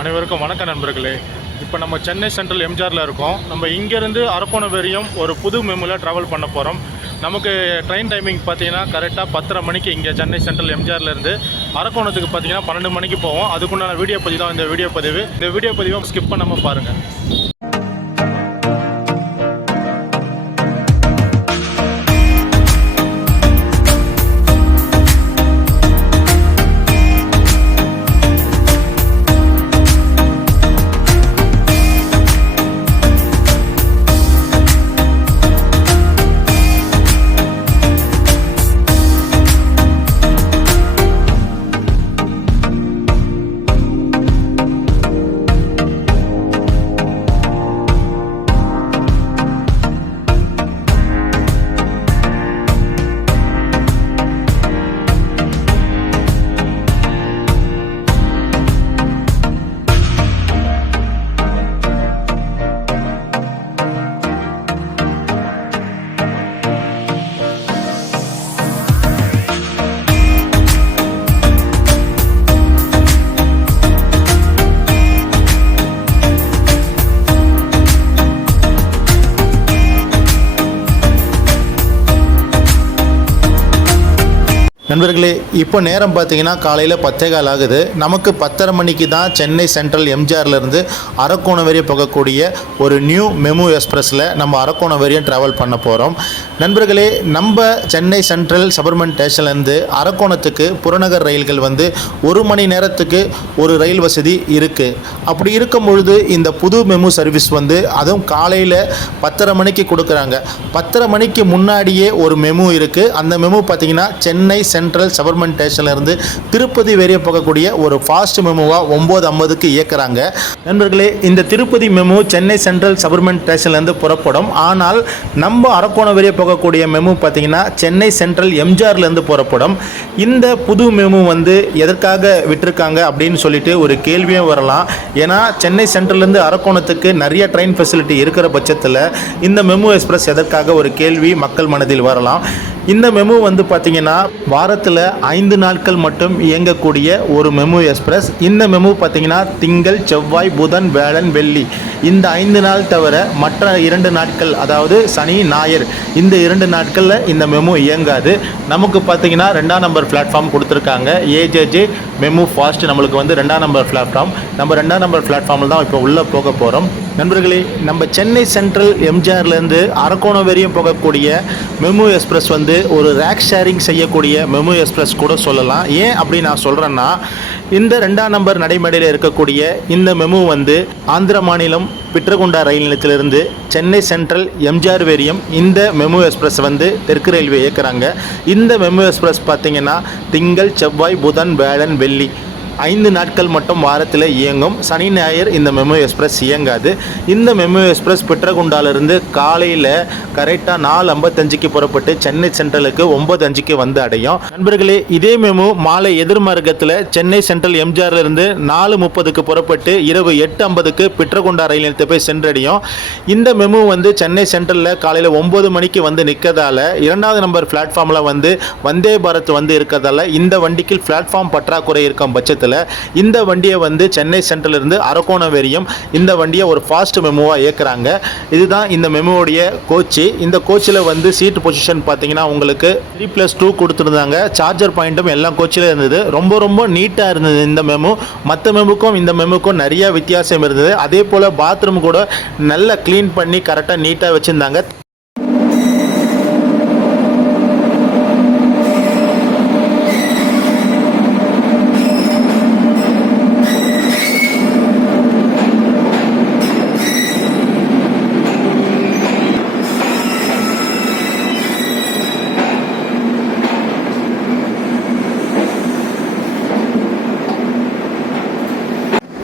அனைவருக்கும் வணக்கம் நண்பர்களே. இப்போ நம்ம சென்னை சென்ட்ரல் எம்ஜிஆரில் இருக்கோம். நம்ம இங்கேருந்து அரக்கோணம் வரையும் ஒரு புது மெமுவில் ட்ராவல் பண்ண போகிறோம். நமக்கு ட்ரெயின் டைமிங் பார்த்தீங்கன்னா கரெக்டாக 10:30 மணிக்கு இங்கே சென்னை சென்ட்ரல் எம்ஜிஆர்லேருந்து அரக்கோணத்துக்கு பார்த்தீங்கன்னா 12 மணிக்கு போவோம். அதுக்குண்டான வீடியோ பதிவு தான் இந்த வீடியோ பதிவு. இந்த வீடியோ பதிவை ஸ்கிப் பண்ணாமல் பாருங்கள். நண்பர்களே, இப்போ நேரம் பார்த்தீங்கன்னா காலையில் 10:15 ஆகுது. நமக்கு 10:30 மணிக்கு தான் சென்னை சென்ட்ரல் எம்ஜிஆர்லேருந்து அரக்கோணம் வரையும் போகக்கூடிய ஒரு நியூ மெமு எக்ஸ்பிரஸில் நம்ம அரக்கோணம் வரையும் ட்ராவல் பண்ண போகிறோம். நண்பர்களே, நம்ம சென்னை சென்ட்ரல் சபர்மன் ஸ்டேஷன்லேருந்து அரக்கோணத்துக்கு புறநகர் ரயில்கள் வந்து 1 மணி நேரத்துக்கு ஒரு ரயில் வசதி இருக்குது. அப்படி இருக்கும் பொழுது இந்த புது மெமு சர்வீஸ் வந்து அதுவும் காலையில் 10:30 மணிக்கு கொடுக்குறாங்க. 10:30 மணிக்கு முன்னாடியே ஒரு மெமு இருக்குது. அந்த மெமு பார்த்திங்கன்னா சென்னை சென்ட்ரல் சபர்மன் ஸ்டேஷன்லேருந்து திருப்பதி வரைய போகக்கூடிய ஒரு ஃபாஸ்ட் மெமுவாக 9:50க்கு இயக்குறாங்க. நண்பர்களே, இந்த Tirupati MEMU Chennai central suburban ஸ்டேஷன்லேருந்து புறப்படும். ஆனால் நம்ம அரக்கோணம் வரைய போகக்கூடிய மெமு பார்த்திங்கன்னா சென்னை சென்ட்ரல் எம்ஜிஆர்லேருந்து புறப்படும். இந்த புது மெமு வந்து எதற்காக விட்டுருக்காங்க அப்படின்னு சொல்லிட்டு ஒரு கேள்வியும் வரலாம். ஏன்னா சென்னை சென்ட்ரல்லேருந்து அரக்கோணத்துக்கு நிறைய ட்ரெயின் ஃபெசிலிட்டி இருக்கிற பட்சத்தில் இந்த மெமு எக்ஸ்பிரஸ் எதற்காக ஒரு கேள்வி மக்கள் மனதில் வரலாம். இந்த மெமு வந்து பார்த்திங்கன்னா வாரத்தில் 5 நாட்கள் மட்டும் இயங்கக்கூடிய ஒரு மெமு எக்ஸ்பிரஸ். இந்த மெமு பார்த்திங்கன்னா திங்கள், செவ்வாய், புதன், வியாழன், வெள்ளி இந்த 5 நாள் தவிர மற்ற 2 நாட்கள், அதாவது சனி, ஞாயிறு இந்த 2 நாட்களில் இந்த மெமு இயங்காது. நமக்கு பார்த்திங்கன்னா 2ஆம் நம்பர் பிளாட்ஃபார்ம் கொடுத்துருக்காங்க. ஏஜேஜே மெமு ஃபாஸ்ட் நம்மளுக்கு வந்து 2ஆம் நம்பர் பிளாட்ஃபார்ம். நம்ம 2ஆம் நம்பர் பிளாட்ஃபார்மில் தான் இப்போ உள்ளே போக போகிறோம். நண்பர்களே, நம்ம சென்னை சென்ட்ரல் எம்ஜிஆர்லேருந்து அரக்கோணம் வரையும் போகக்கூடிய மெமு எக்ஸ்பிரஸ் வந்து ஒரு ரேக் ஷேரிங் செய்யக்கூடிய மெமு எக்ஸ்பிரஸ் கூட சொல்லலாம். ஏன் அப்படி நான் சொல்கிறேன்னா, இந்த 2ஆம் நம்பர் நடைமேடையில் இருக்கக்கூடிய இந்த மெமு வந்து ஆந்திர மாநிலம் பிட்ரகுண்டா ரயில் நிலையத்திலிருந்து சென்னை சென்ட்ரல் எம்ஜிஆர் வரையும் இந்த மெமு எக்ஸ்பிரஸ் வந்து தெற்கு ரயில்வே இயக்குறாங்க. இந்த மெமு எக்ஸ்பிரஸ் பார்த்திங்கன்னா திங்கள், செவ்வாய், புதன், வியாழன், வெள்ளி 5 நாட்கள் மட்டும் வாரத்தில் இயங்கும். சனி, ஞாயிறு இந்த மெமு எக்ஸ்பிரஸ் இயங்காது. இந்த மெமு எக்ஸ்பிரஸ் பிட்ரகுண்டாலிருந்து காலையில் கரெக்டாக 4:55க்கு புறப்பட்டு சென்னை சென்ட்ரலுக்கு 9:05க்கு வந்து அடையும். நண்பர்களே, இதே மெமு மாலை எதிர்மார்க்கத்தில் சென்னை சென்ட்ரல் எம்ஜிஆர்லேருந்து 4:30க்கு புறப்பட்டு இரவு 8:50க்கு பிட்ரகுண்டா ரயில் நிலையத்தை போய் சென்றடையும். இந்த மெமு வந்து சென்னை சென்ட்ரலில் காலையில் 9 மணிக்கு வந்து நிற்கிறதால 2ஆவது நம்பர் பிளாட்ஃபார்மில் வந்து வந்தே பாரத் வந்து இருக்கிறதால இந்த வண்டிக்கு பிளாட்ஃபார்ம் பற்றாக்குறை இருக்கும் பட்சத்தில் இந்த வண்டியை வந்து சென்னை சென்ட்ரல் இருந்து அரக்கோணம் வரையும் இந்த வண்டியை ஒரு ஃபாஸ்ட் மெமுவா இயக்குறாங்க. இதுதான் இந்த மெமுவோடைய கோச்சு. இந்த கோச்சில் வந்து சீட் பொசிஷன் பார்த்தீங்கன்னா உங்களுக்கு 3+2 கொடுத்துருந்தாங்க. சார்ஜர் பாயிண்ட்டும் எல்லாம் கோச்சில் இருந்தது. ரொம்ப நீட்டாக இருந்தது இந்த மெமு. மற்ற மெமுக்கும் இந்த மெமுக்கும் நிறைய வித்தியாசம் இருந்தது. அதே போல் பாத்ரூம் கூட நல்லா க்ளீன் பண்ணி கரெக்டாக நீட்டாக வச்சுருந்தாங்க.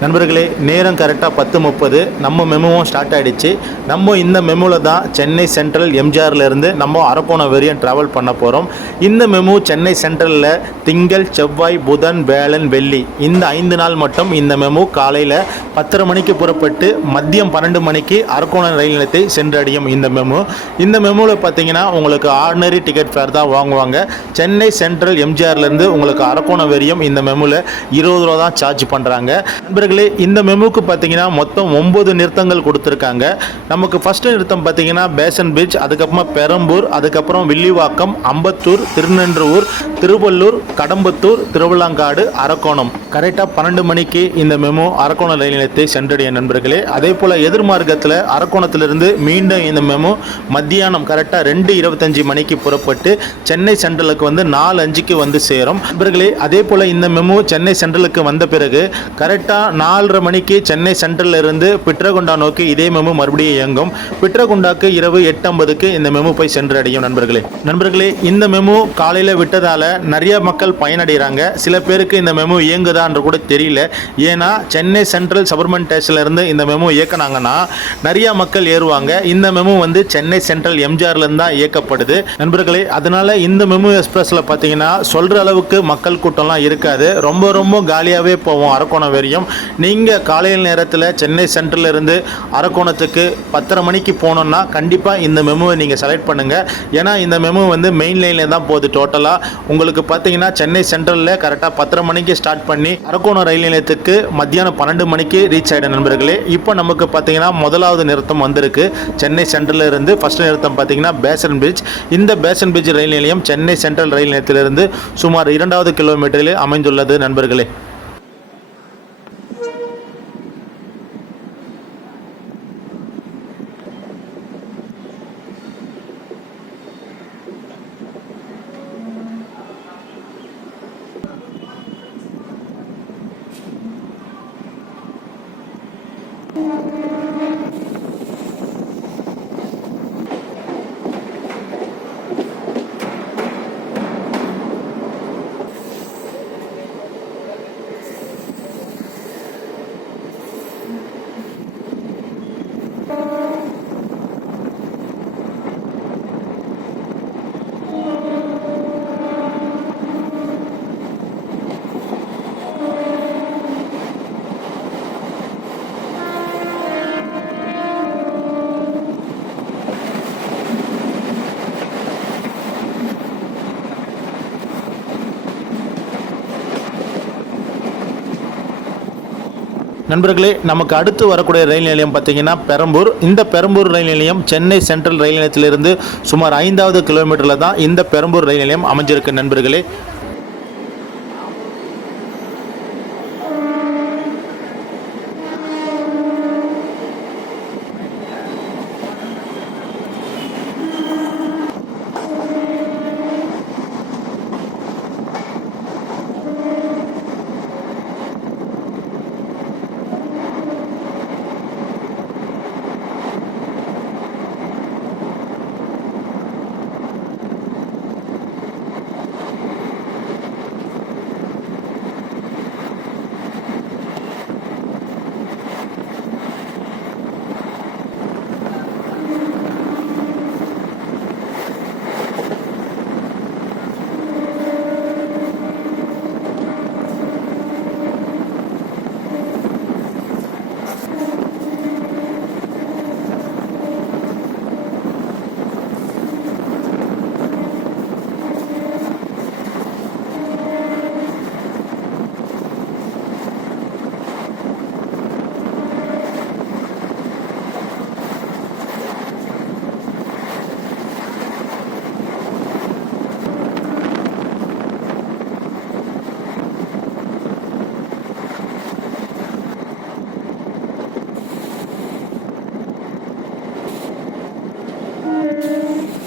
நண்பர்களே, நேரம் கரெக்டாக 10:30. நம்ம மெமுவும் ஸ்டார்ட் ஆகிடுச்சு. நம்ம இந்த மெமுவில் தான் சென்னை சென்ட்ரல் எம்ஜிஆர்லேருந்து நம்ம அரக்கோணம் வரையும் ட்ராவல் பண்ண போகிறோம். இந்த மெமு சென்னை சென்ட்ரலில் திங்கள், செவ்வாய், புதன், வியாழன், வெள்ளி இந்த 5 நாள் மட்டும் இந்த மெமு காலையில் 10:30 மணிக்கு புறப்பட்டு மதியம் 12 மணிக்கு அரக்கோணம் ரயில் நிலையத்தை சென்றடையும். இந்த மெமுவில் பார்த்தீங்கன்னா உங்களுக்கு ஆர்டினரி டிக்கெட் ஃபேர் தான் வாங்குவாங்க. சென்னை சென்ட்ரல் எம்ஜிஆர்லேருந்து உங்களுக்கு அரக்கோணம் வரையும் இந்த மெமுவில் 20 ரூபா தான் சார்ஜ் பண்ணுறாங்க. நண்பர்களே, இந்த மெமுக்கு பார்த்தீங்கன்னா மொத்தம் 9 நிறுத்தங்கள் கொடுத்துருக்காங்க. நமக்கு ஃபர்ஸ்ட் நிறுத்தம் பார்த்தீங்கன்னா பேசன் பிரிட்ஜ், அதுக்கப்புறமா பெரம்பூர், அதுக்கப்புறம் வில்லிவாக்கம், அம்பத்தூர், திருநென்றூர், திருவள்ளூர், கடம்பத்தூர், திருவள்ளாங்காடு, அரக்கோணம். கரெக்டாக 12 மணிக்கு இந்த மெமு அரக்கோணம் ரயில் நிலையத்தை சென்றடையும் நண்பர்களே. அதே போல் எதிர்மார்க்கத்தில் அரக்கோணத்திலிருந்து மீண்டும் இந்த மெமு மத்தியானம் கரெக்டாக 2:25 மணிக்கு புறப்பட்டு சென்னை சென்ட்ரலுக்கு வந்து 4:05க்கு வந்து சேரும் நண்பர்களே. அதே போல் இந்த மெமு சென்னை சென்ட்ரலுக்கு வந்த பிறகு கரெக்டாக 4:30 மணிக்கு சென்னை சென்ட்ரலில் இருந்து பிட்ரகுண்டா நோக்கி இதே மெமு மறுபடியும் இயங்கும். பிட்ரகுண்டாக்கு இரவு 8:50க்கு இந்த மெமு போய் சென்றடையும் நண்பர்களே. இந்த மெமு காலையில் விட்டதால் நிறைய மக்கள் பயனடைகிறாங்க. சில பேருக்கு இந்த மெமு இயங்குதான்னு கூட தெரியல. ஏன்னா சென்னை சென்ட்ரல் சபர்மன் ஸ்டேஷன்ல இருந்து இந்த மெமு இயக்கினாங்கன்னா நிறைய மக்கள் ஏறுவாங்க. இந்த மெமு வந்து சென்னை சென்ட்ரல் எம்ஜிஆர்லேருந்து தான் இயக்கப்படுது நண்பர்களே. அதனால இந்த மெமு எக்ஸ்பிரஸில் பார்த்தீங்கன்னா சொல்கிற அளவுக்கு மக்கள் கூட்டம்லாம் இருக்காது. ரொம்ப காலியாகவே போவோம் அரக்கோணம் வரையும். நீங்கள் காலையில் நேரத்தில் சென்னை சென்ட்ரல் இருந்து அரக்கோணத்துக்கு 10:30 மணிக்கு போனோம்னா கண்டிப்பாக இந்த மெமுவை நீங்கள் செலக்ட் பண்ணுங்கள். ஏன்னா இந்த மெமு வந்து மெயின் லைனில் தான் போகுது. டோட்டலாக உங்களுக்கு பார்த்தீங்கன்னா சென்னை சென்ட்ரலில் கரெக்டாக 10:30 மணிக்கு ஸ்டார்ட் பண்ணி அரக்கோணம் ரயில் நிலையத்துக்கு மத்தியானம் 12 மணிக்கு ரீச் ஆகிடும் நண்பர்களே. இப்போ நமக்கு பார்த்தீங்கன்னா முதலாவது நிறுத்தம் வந்திருக்கு சென்னை சென்ட்ரலில் இருந்து. ஃபர்ஸ்ட் நிறுத்தம் பார்த்தீங்கன்னா பேசன் பிரிட்ஜ். இந்த பேசன் பிரிட்ஜ் ரயில் நிலையம் சென்னை சென்ட்ரல் ரயில் நிலையத்திலிருந்து சுமார் 2வது கிலோமீட்டரில் அமைந்துள்ளது நண்பர்களே. நண்பர்களே, நமக்கு அடுத்து வரக்கூடிய ரயில் நிலையம் பார்த்தீங்கன்னா பெரம்பூர். இந்த பெரம்பூர் ரயில் நிலையம் சென்னை சென்ட்ரல் ரயில் நிலையத்திலிருந்து சுமார் 5வது கிலோமீட்டரில் தான் இந்த பெரம்பூர் ரயில் நிலையம் அமைஞ்சிருக்கு நண்பர்களே.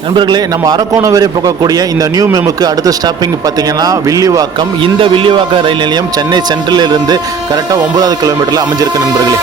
நண்பர்களே, நம்ம அரக்கோணம் வரை போகக்கூடிய இந்த நியூ மெமுக்கு அடுத்த ஸ்டாப்பிங் பார்த்தீங்கன்னா வில்லிவாக்கம். இந்த வில்லிவாக்கம் ரயில் நிலையம் சென்னை சென்ட்ரலில் இருந்து கரெக்டாக 9வது கிலோமீட்டரில் அமைஞ்சிருக்கு நண்பர்களே.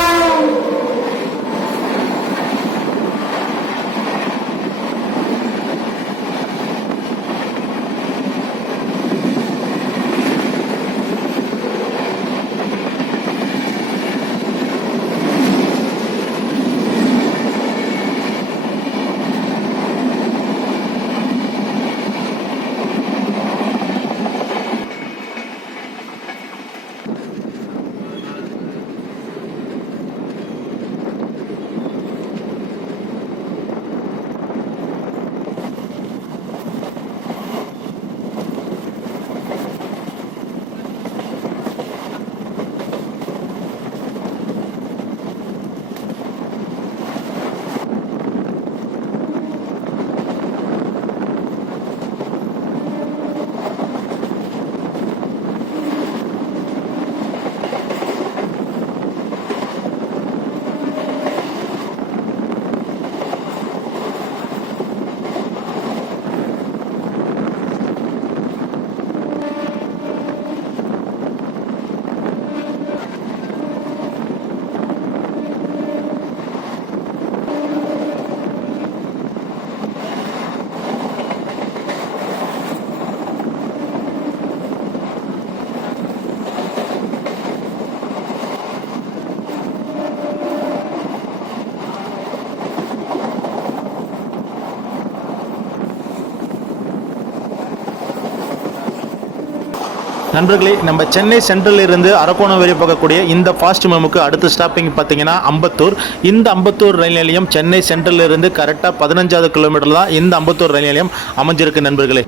நண்பர்களே, நம்ம சென்னை சென்ட்ரல் இருந்து அரக்கோணம் வரை போகக்கூடிய இந்த ஃபாஸ்ட் மெமுக்கு அடுத்த ஸ்டாப்பிங் பார்த்தீங்கன்னா அம்பத்தூர். இந்த அம்பத்தூர் ரயில் நிலையம் சென்னை சென்ட்ரல் இருந்து கரெக்டாக 15வது கிலோமீட்டர் தான் இந்த அம்பத்தூர் ரயில் நிலையம் அமைஞ்சிருக்கு நண்பர்களே.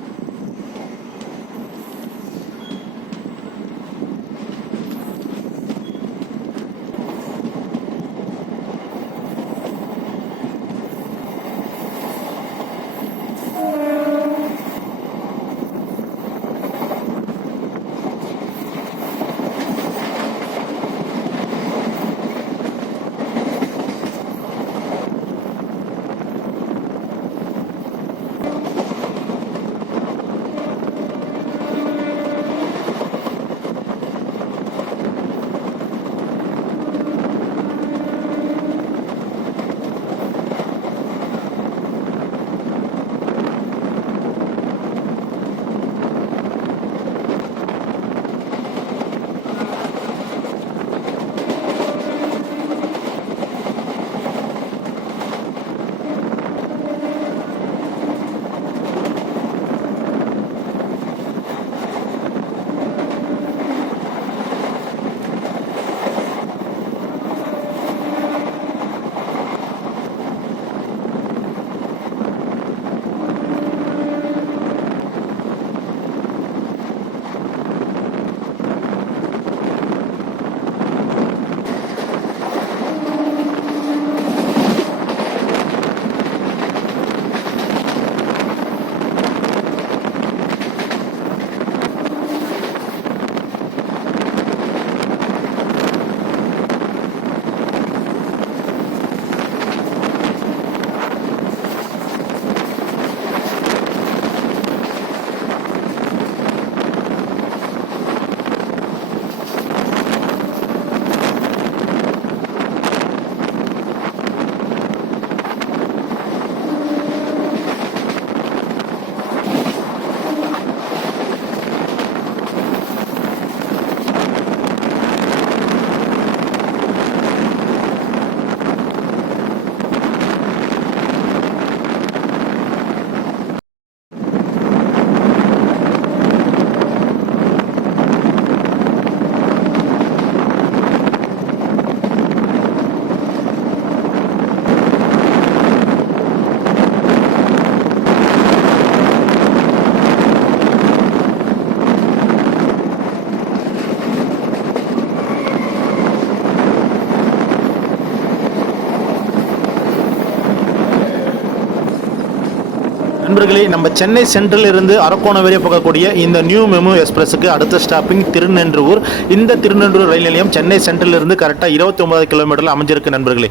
நண்பர்களே, நம்ம சென்னை சென்ட்ரல் இருந்து அரக்கோணம் வரை போகக்கூடிய இந்த நியூ மெமு எக்ஸ்பிரஸுக்கு அடுத்த ஸ்டாப்பிங் திருநென்றூர். இந்த திருநென்றூர் ரயில் நிலையம் சென்னை சென்ட்ரல் இருந்து கரெக்டாக 29 கிலோமீட்டரில் அமைஞ்சிருக்கு நண்பர்களே.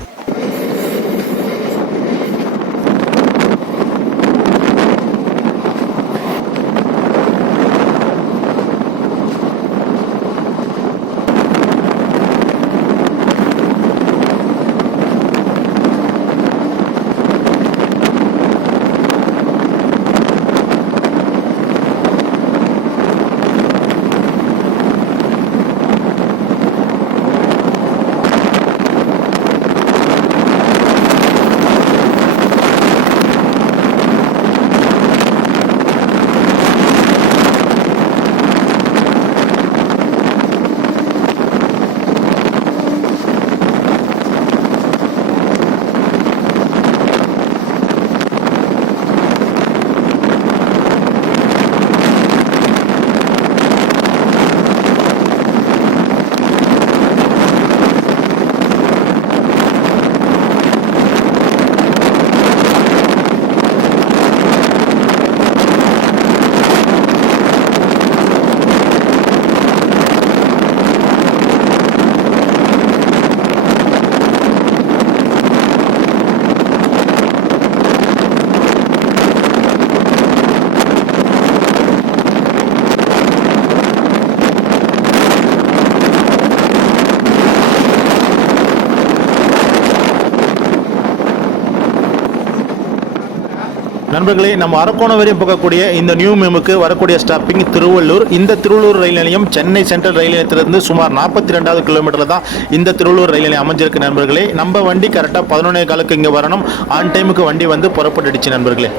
நண்பர்களே, நம்ம அரக்கோணம் வரையும் போகக்கூடிய இந்த நியூ மெமுக்கு வரக்கூடிய ஸ்டாப்பிங் திருவள்ளூர். இந்த திருவள்ளூர் ரயில் நிலையம் சென்னை சென்ட்ரல் ரயில் நிலையத்திலிருந்து சுமார் 42வது கிலோமீட்டர் தான் இந்த திருவள்ளூர் ரயில் நிலையம் அமைஞ்சிருக்கு நண்பர்களே. நம்ம வண்டி கரெக்டாக 11:15 இங்கே வரணும். ஆன் டைமுக்கு வண்டி வந்து புறப்பட்டுடுச்சு நண்பர்களே.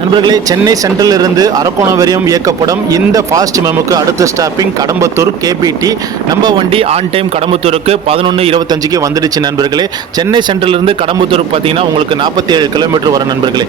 நண்பர்களே, சென்னை சென்ட்ரல் இருந்து அரக்கோணம் வரையும் இயக்கப்படும் இந்த ஃபாஸ்ட் மெமுக்கு அடுத்த ஸ்டாப்பிங் கடம்பத்தூர் கேபிடி. நம்ம வண்டி ஆன் டைம் கடம்பத்தூருக்கு 11:25க்கு வந்துடுச்சு நண்பர்களே. சென்னை சென்ட்ரல் இருந்து கடம்பத்தூர் பார்த்தீங்கன்னா உங்களுக்கு 47 கிலோமீட்டர் வரும் நண்பர்களே.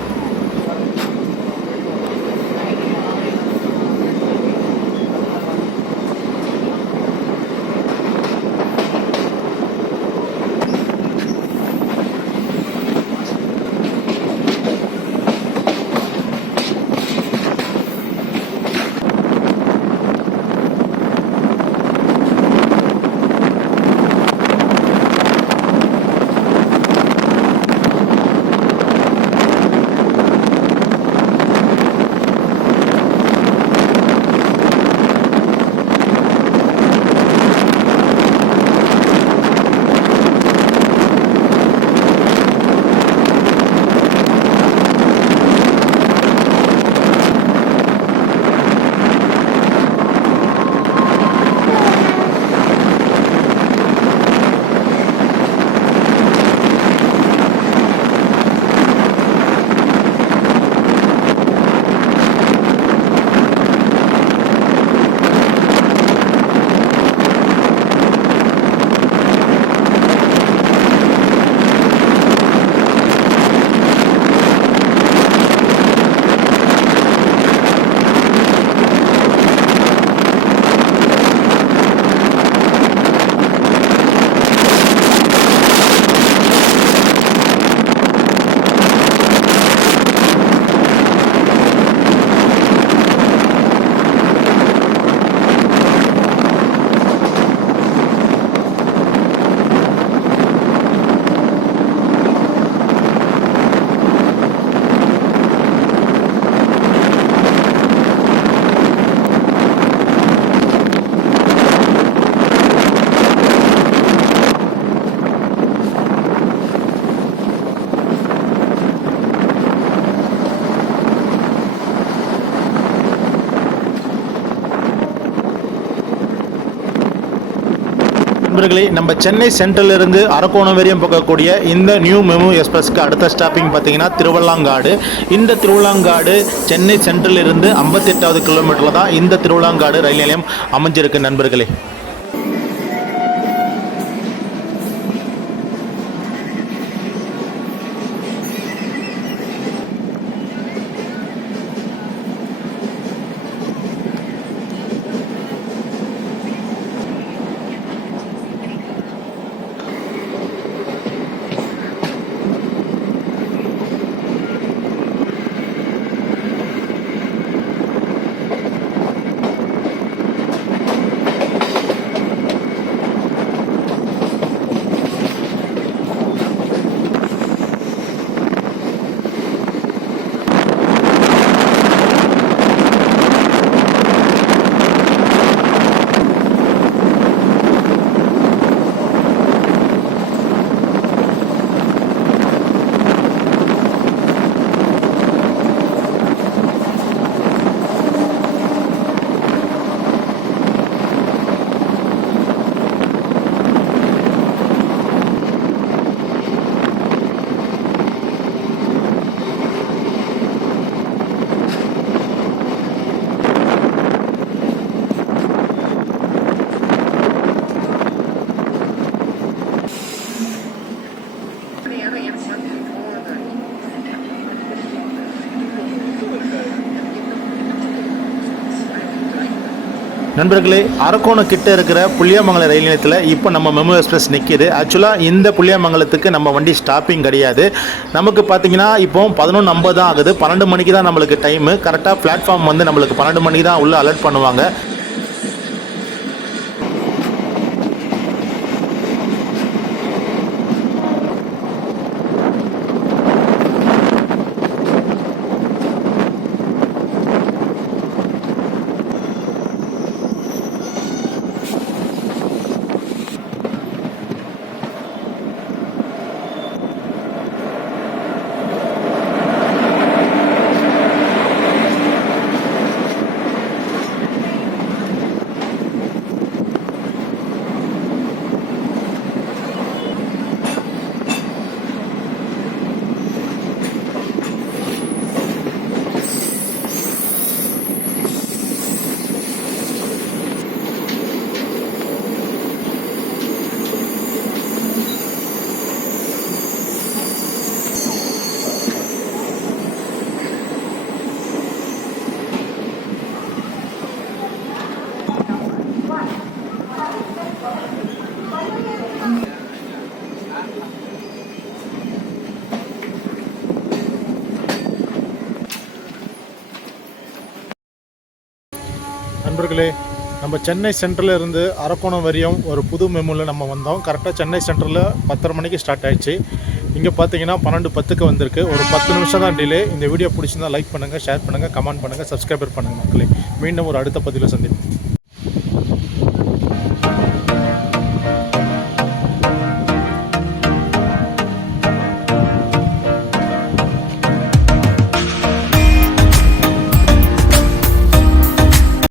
நண்பர்களே, நம்ம சென்னை சென்ட்ரல் இருந்து அரக்கோணம் வரையும் போகக்கூடிய இந்த நியூ மெமு எக்ஸ்பிரஸ்க்கு அடுத்த ஸ்டாப்பிங் பார்த்தீங்கன்னா திருவள்ளாங்காடு. இந்த திருவள்ளாங்காடு சென்னை சென்ட்ரல் இருந்து 58வது கிலோமீட்டரில் தான் இந்த திருவள்ளாங்காடு ரயில் நிலையம் அமைஞ்சிருக்கு நண்பர்களே. நண்பர்களே, அரக்கோணம் கிட்ட இருக்கிற புளியமங்கலம் ரயில் நிலையத்தில் இப்போ நம்ம மெமு எக்ஸ்பிரஸ் நிற்கிது. ஆக்சுவலாக இந்த புளியமங்கலத்துக்கு நம்ம வண்டி ஸ்டாப்பிங் கிடையாது. நமக்கு பார்த்தீங்கன்னா இப்போ 11:50 தான் ஆகுது. 12 மணிக்கு தான் நம்மளுக்கு டைமு. கரெக்டாக பிளாட்ஃபார்ம் வந்து நம்மளுக்கு 12 மணிக்கு தான் உள்ளே அலர்ட் பண்ணுவாங்க. நண்பர்களே, நம்ம சென்னை சென்ட்ரலில் இருந்து அரக்கோணம் வரையும் ஒரு புது மெமுவில் நம்ம வந்தோம். கரெக்டாக சென்னை சென்ட்ரலில் 10:30 மணிக்கு ஸ்டார்ட் ஆயிடுச்சு. இங்கே பார்த்தீங்கன்னா 12:10க்கு வந்திருக்கு. ஒரு 10 நிமிஷம் தான் டிலே. இந்த வீடியோ பிடிச்சிருந்தால் லைக் பண்ணுங்கள், ஷேர் பண்ணுங்கள், கமெண்ட் பண்ணுங்கள், சப்ஸ்கிரைபர் பண்ணுங்கள் மக்களே. மீண்டும் ஒரு அடுத்த பதிவில் சந்திப்போம்.